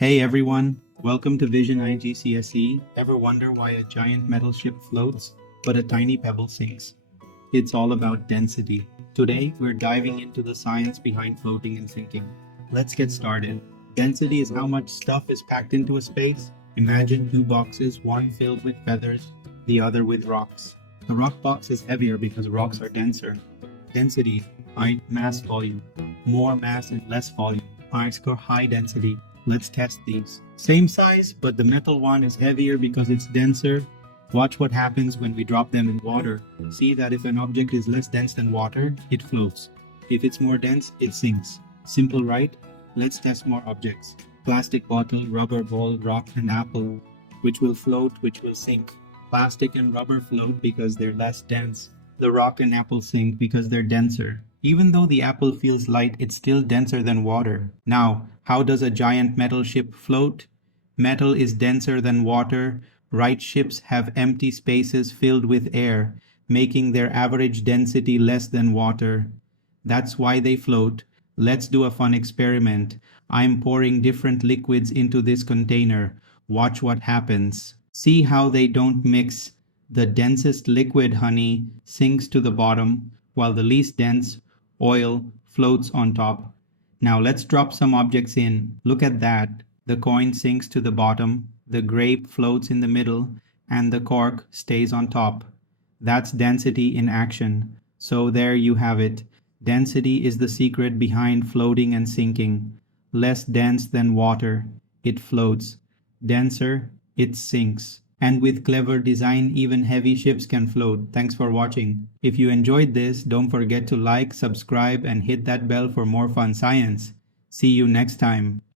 Hey everyone, welcome to Vision IGCSE. Ever wonder why a giant metal ship floats, but a tiny pebble sinks? It's all about density. Today, we're diving into the science behind floating and sinking. Let's get started. Density is how much stuff is packed into a space. Imagine two boxes, one filled with feathers, the other with rocks. The rock box is heavier because rocks are denser. Density, height, mass, volume. More mass and less volume. I score high density. Let's test these. Same size, but the metal one is heavier because it's denser. Watch what happens when we drop them in water. See that if an object is less dense than water, it floats. If it's more dense, it sinks. Simple, right? Let's test more objects. Plastic bottle, rubber ball, rock, and apple. Which will float, which will sink. Plastic and rubber float because they're less dense. The rock and apple sink because they're denser. Even though the apple feels light, it's still denser than water. Now, how does a giant metal ship float? Metal is denser than water. Right ships have empty spaces filled with air, making their average density less than water. That's why they float. Let's do a fun experiment. I'm pouring different liquids into this container. Watch what happens. See how they don't mix. The densest liquid, honey, sinks to the bottom, while the least dense, oil, floats on top. Now let's drop some objects in. Look at that. The coin sinks to the bottom, the grape floats in the middle, and the cork stays on top. That's density in action. So there you have it. Density is the secret behind floating and sinking. Less dense than water, it floats. Denser, it sinks. And with clever design, even heavy ships can float. Thanks for watching. If you enjoyed this, don't forget to like, subscribe, and hit that bell for more fun science. See you next time.